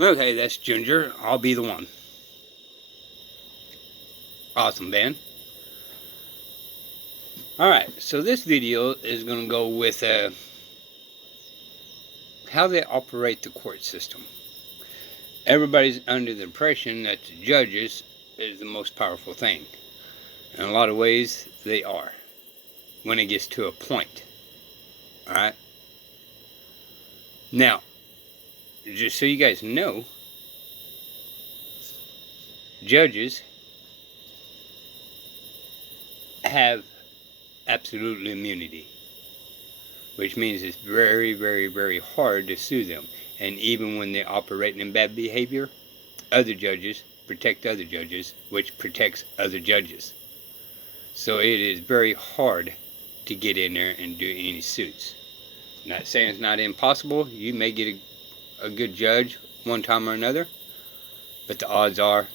Okay, that's Ginger. I'll be the one. Awesome, Ben. Alright, so this video is going to go with how they operate the court system. Everybody's under the impression that the judges is the most powerful thing. In a lot of ways, they are. When it gets to a point. Alright? Now, just so you guys know, judges have absolute immunity, which means it's very, very, very hard to sue them. And even when they're operating in bad behavior, other judges protect other judges, which protects other judges. So it is very hard to get in there and do any suits. Not saying it's not impossible. You may get a good judge one time or another, but the odds are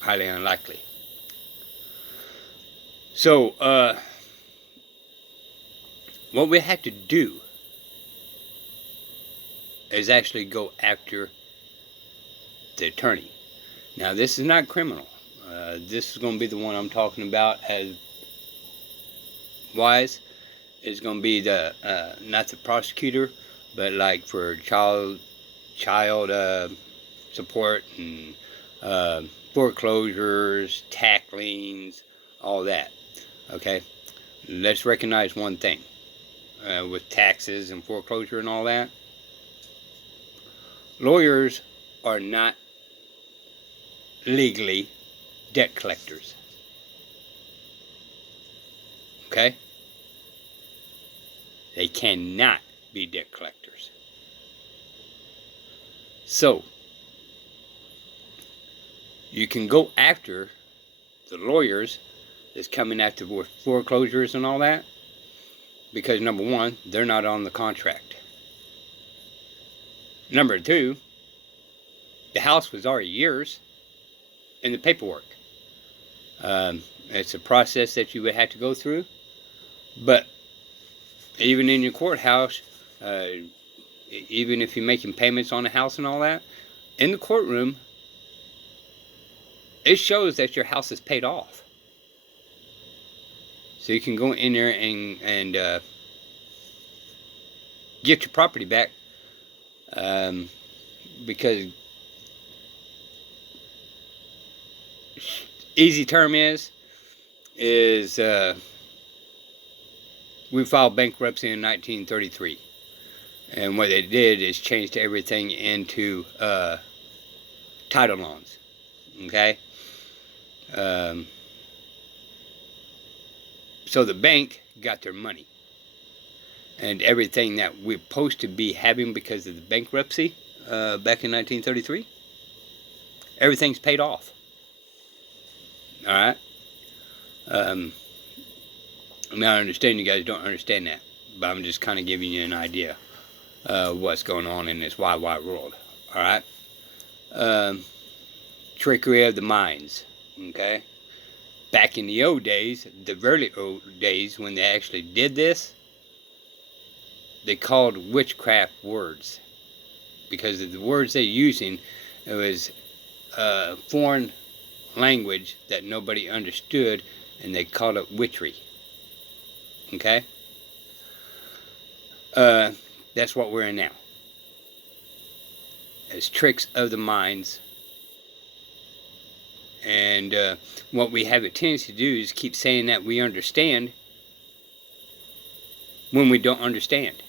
highly unlikely. So, what we have to do is actually go after the attorney. Now, this is not criminal. This is going to be the one I'm talking about as wise. It's going to be the not the prosecutor, but like for child support and foreclosures, tacklings, all that. Okay, let's recognize one thing with taxes and foreclosure and all that. Lawyers are not legally debt collectors. Okay? They cannot be debt collectors. So, you can go after the lawyers that's coming after foreclosures and all that, because number one, they're not on the contract. Number two, the house was already yours in the paperwork. It's a process that you would have to go through, but even in your courthouse, even if you're making payments on the house and all that, in the courtroom, it shows that your house is paid off. So you can go in there and get your property back, because easy term is we filed bankruptcy in 1933, and what they did is changed everything into title loans. Okay, so the bank got their money, and everything that we're supposed to be having because of the bankruptcy back in 1933, everything's paid off. All right. Now I understand you guys don't understand that, but I'm just kind of giving you an idea of what's going on in this wide world. All right. Trickery of the minds. Okay. Back in the old days, the very old days when they actually did this, they called witchcraft words, because of the words they're using, it was foreign language that nobody understood, and they called it witchery. Okay? That's what we're in now. It's tricks of the minds. And what we have a tendency to do is keep saying that we understand when we don't understand.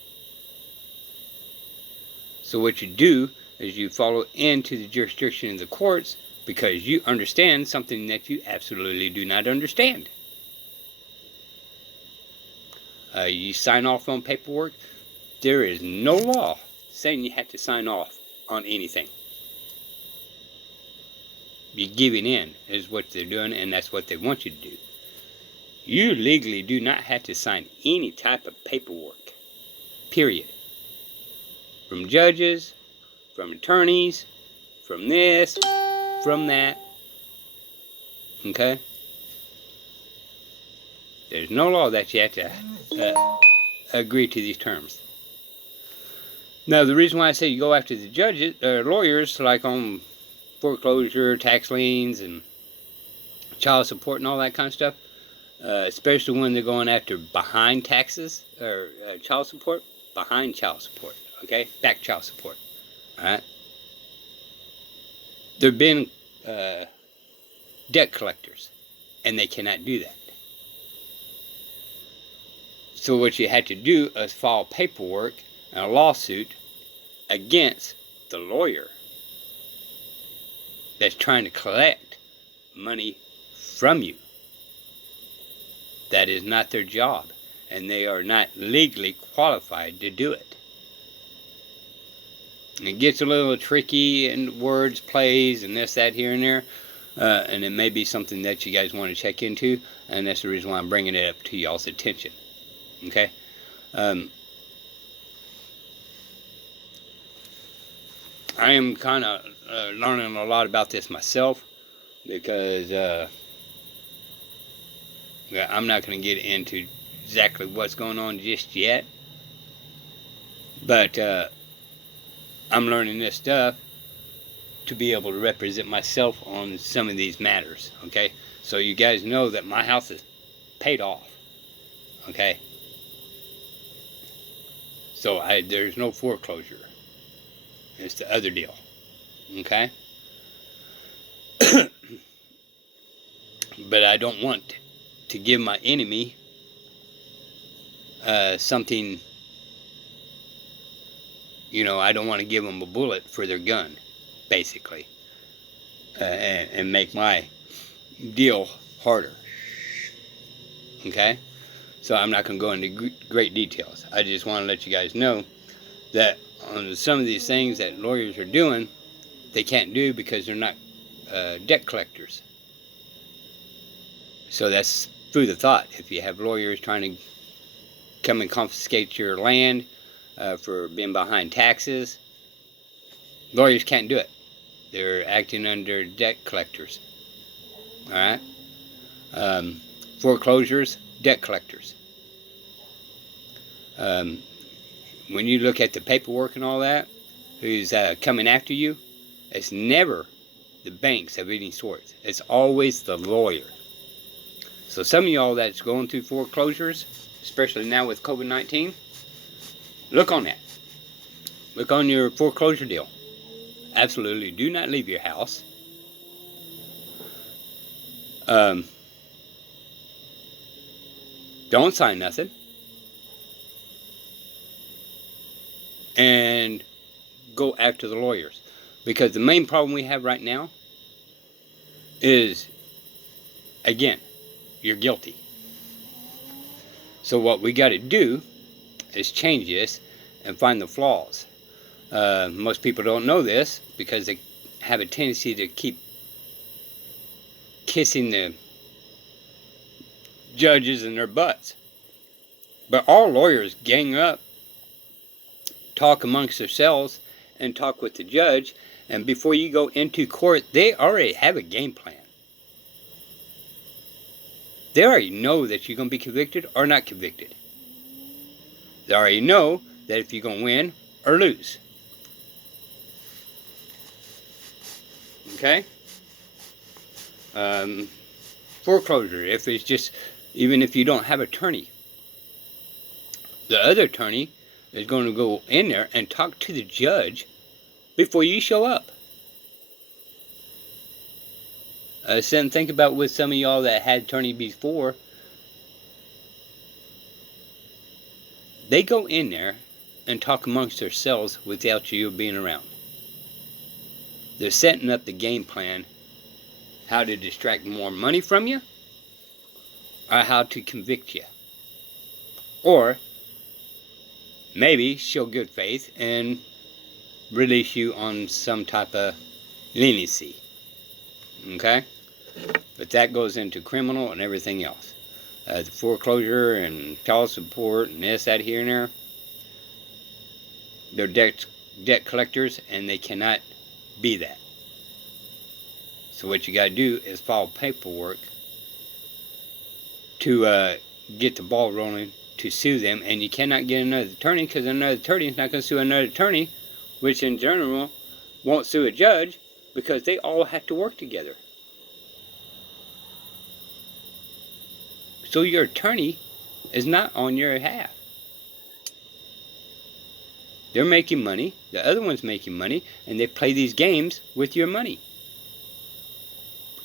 So what you do is you follow into the jurisdiction of the courts because you understand something that you absolutely do not understand. You sign off on paperwork. There is no law saying you have to sign off on anything. You're giving in is what they're doing, and that's what they want you to do. You legally do not have to sign any type of paperwork. Period. From judges, from attorneys, from this, from that. Okay? There's no law that you have to agree to these terms. Now, the reason why I say you go after the judges, lawyers, like on foreclosure, tax liens, and child support and all that kind of stuff, especially when they're going after behind taxes or child support, behind child support, okay? Back child support, all right? There have been debt collectors, and they cannot do that. So what you had to do is file paperwork and a lawsuit against the lawyer that's trying to collect money from you. That is not their job, and they are not legally qualified to do it. It gets a little tricky in words, plays, and this, that, here, and there, and it may be something that you guys want to check into, and that's the reason why I'm bringing it up to y'all's attention. Okay? I am kind of learning a lot about this myself, because I'm not going to get into exactly what's going on just yet, but I'm learning this stuff to be able to represent myself on some of these matters, okay? So you guys know that my house is paid off, okay? So there's no foreclosure. It's the other deal, okay? But I don't want to give my enemy something, you know, I don't want to give them a bullet for their gun, basically, and make my deal harder, okay? So I'm not going to go into great details. I just want to let you guys know that on some of these things that lawyers are doing, they can't do because they're not debt collectors. So that's food of thought. If you have lawyers trying to come and confiscate your land for being behind taxes, lawyers can't do it. They're acting under debt collectors. All right? Foreclosures, debt collectors. When you look at the paperwork and all that, who's coming after you, it's never the banks of any sort. It's always the lawyer. So some of y'all that's going through foreclosures, especially now with COVID-19, look on that. Look on your foreclosure deal. Absolutely do not leave your house. Don't sign nothing. And go after the lawyers. Because the main problem we have right now is, again, you're guilty. So what we got to do is change this and find the flaws. Most people don't know this because they have a tendency to keep kissing the judges in their butts. But all lawyers gang up, talk amongst themselves, and talk with the judge, and before you go into court, they already have a game plan. They already know that you're going to be convicted or not convicted. They already know that if you're going to win or lose. Okay? Foreclosure, if it's just, even if you don't have an attorney, the other attorney is going to go in there and talk to the judge before you show up. Sit and think about with some of y'all that had attorney before. They go in there and talk amongst themselves without you being around. They're setting up the game plan, how to distract more money from you, or how to convict you. Or maybe show good faith and release you on some type of leniency. Okay? But that goes into criminal and everything else. The foreclosure and child support and this, that, here, and there. They're debt collectors, and they cannot be that. So what you got to do is file paperwork to get the ball rolling to sue them, and you cannot get another attorney because another attorney is not going to sue another attorney, which in general won't sue a judge because they all have to work together. So your attorney is not on your behalf. They're making money, the other one's making money, and they play these games with your money.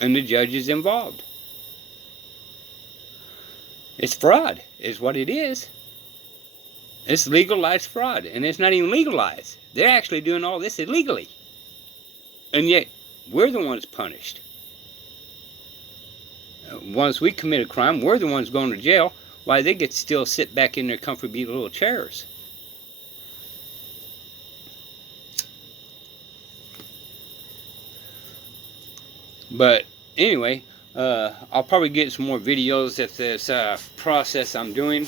And the judge is involved. It's fraud, is what it is. It's legalized fraud, and it's not even legalized. They're actually doing all this illegally. And yet, we're the ones punished. Once we commit a crime, we're the ones going to jail, while they get to still sit back in their comfy little chairs. But anyway, I'll probably get some more videos if this process I'm doing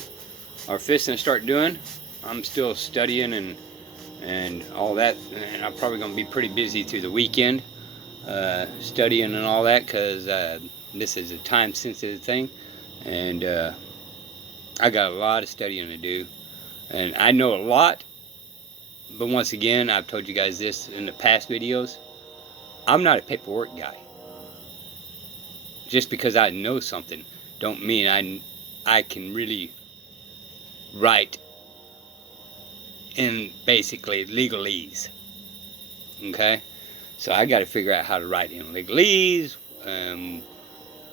or fixing to start doing. I'm still studying and all that, and I'm probably going to be pretty busy through the weekend studying and all that, because this is a time-sensitive thing, and I got a lot of studying to do, and I know a lot, but once again, I've told you guys this in the past videos, I'm not a paperwork guy. Just because I know something don't mean I can really write in basically legalese. Okay? So I got to figure out how to write in legalese,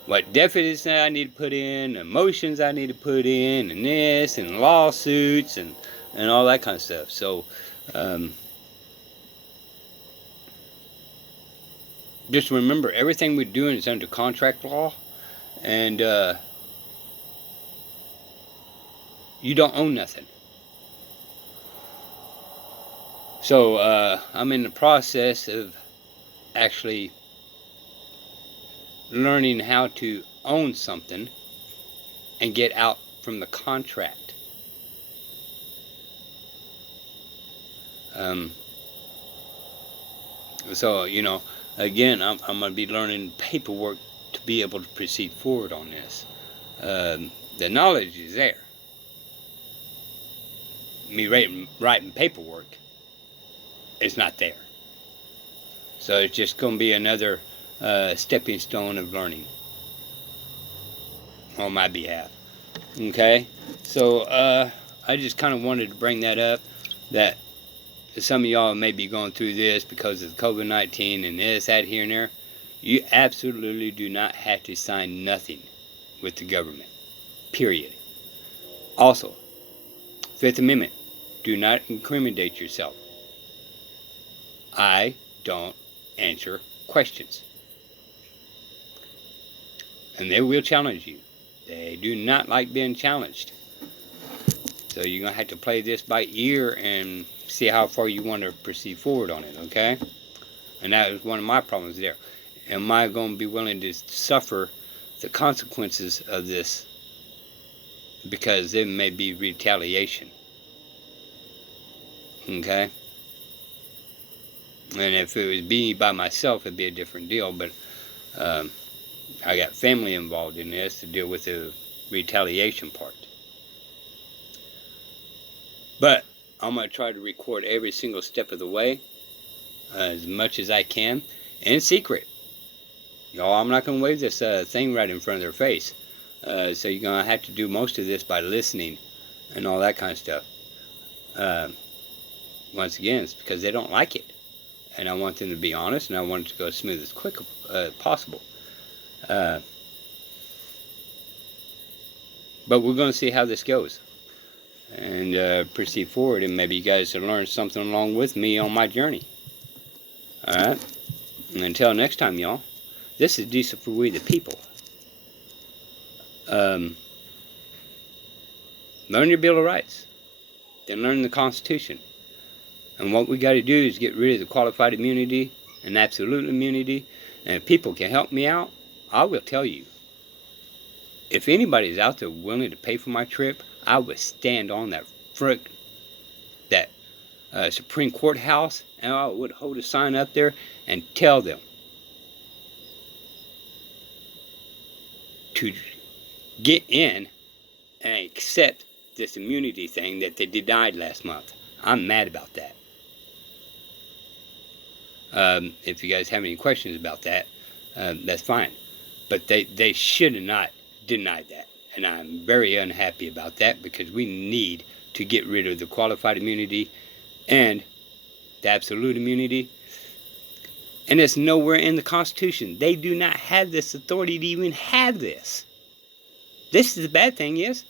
what definitions I need to put in, emotions I need to put in, and this, and lawsuits, and all that kind of stuff. So, just remember, everything we're doing is under contract law, and you don't own nothing. So I'm in the process of actually learning how to own something and get out from the contract. So, you know, again, I'm going to be learning paperwork to be able to proceed forward on this. The knowledge is there. Me writing paperwork, it's not there. So it's just going to be another stepping stone of learning on my behalf. Okay? So I just kind of wanted to bring that up, that some of y'all may be going through this because of COVID-19 and this, that, here, and there. You absolutely do not have to sign nothing with the government. Period. Also, Fifth Amendment, do not incriminate yourself. I don't answer questions. And they will challenge you. They do not like being challenged. So you're going to have to play this by ear and see how far you want to proceed forward on it, okay? And that was one of my problems there. Am I going to be willing to suffer the consequences of this? Because there may be retaliation. Okay? And if it was me by myself, it'd be a different deal. But I got family involved in this to deal with the retaliation part. But I'm going to try to record every single step of the way, as much as I can, in secret. Y'all, I'm not going to wave this thing right in front of their face. So you're going to have to do most of this by listening and all that kind of stuff. Once again, it's because they don't like it. And I want them to be honest, and I want it to go as smooth as quick as possible. But we're going to see how this goes. And proceed forward, and maybe you guys will learn something along with me on my journey. Alright? And until next time, y'all, this is Diesel for We the People. Learn your Bill of Rights. Then learn the Constitution. And what we got to do is get rid of the qualified immunity and absolute immunity. And if people can help me out, I will tell you. If anybody's out there willing to pay for my trip, I would stand on that Supreme Court house, and I would hold a sign up there and tell them to get in and accept this immunity thing that they denied last month. I'm mad about that. If you guys have any questions about that, that's fine. But they should have not denied that. And I'm very unhappy about that, because we need to get rid of the qualified immunity and the absolute immunity. And it's nowhere in the Constitution. They do not have this authority to even have this. This is the bad thing, yes?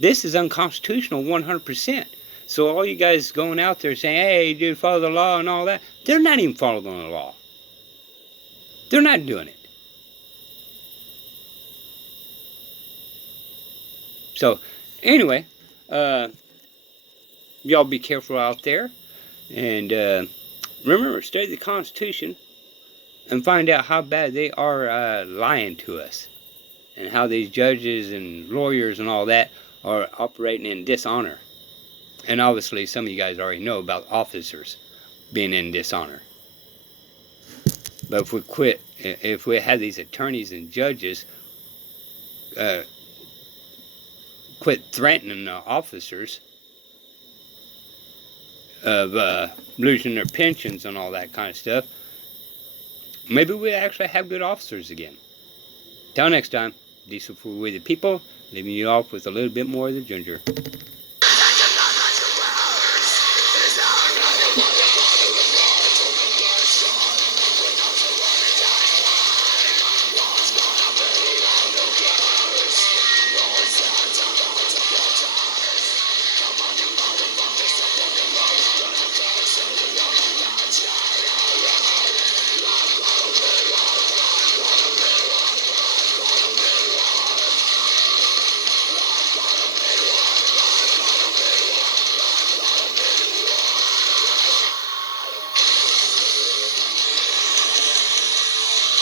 This is unconstitutional 100%. So all you guys going out there saying, hey, dude, follow the law and all that, they're not even following the law. They're not doing it. So, anyway, y'all be careful out there. And remember, study the Constitution and find out how bad they are lying to us. And how these judges and lawyers and all that are operating in dishonor. And obviously, some of you guys already know about officers being in dishonor. But if we have these attorneys and judges quit threatening the officers of losing their pensions and all that kind of stuff, maybe we actually have good officers again. Till next time, Diesel Food with the people, leaving you off with a little bit more of the ginger.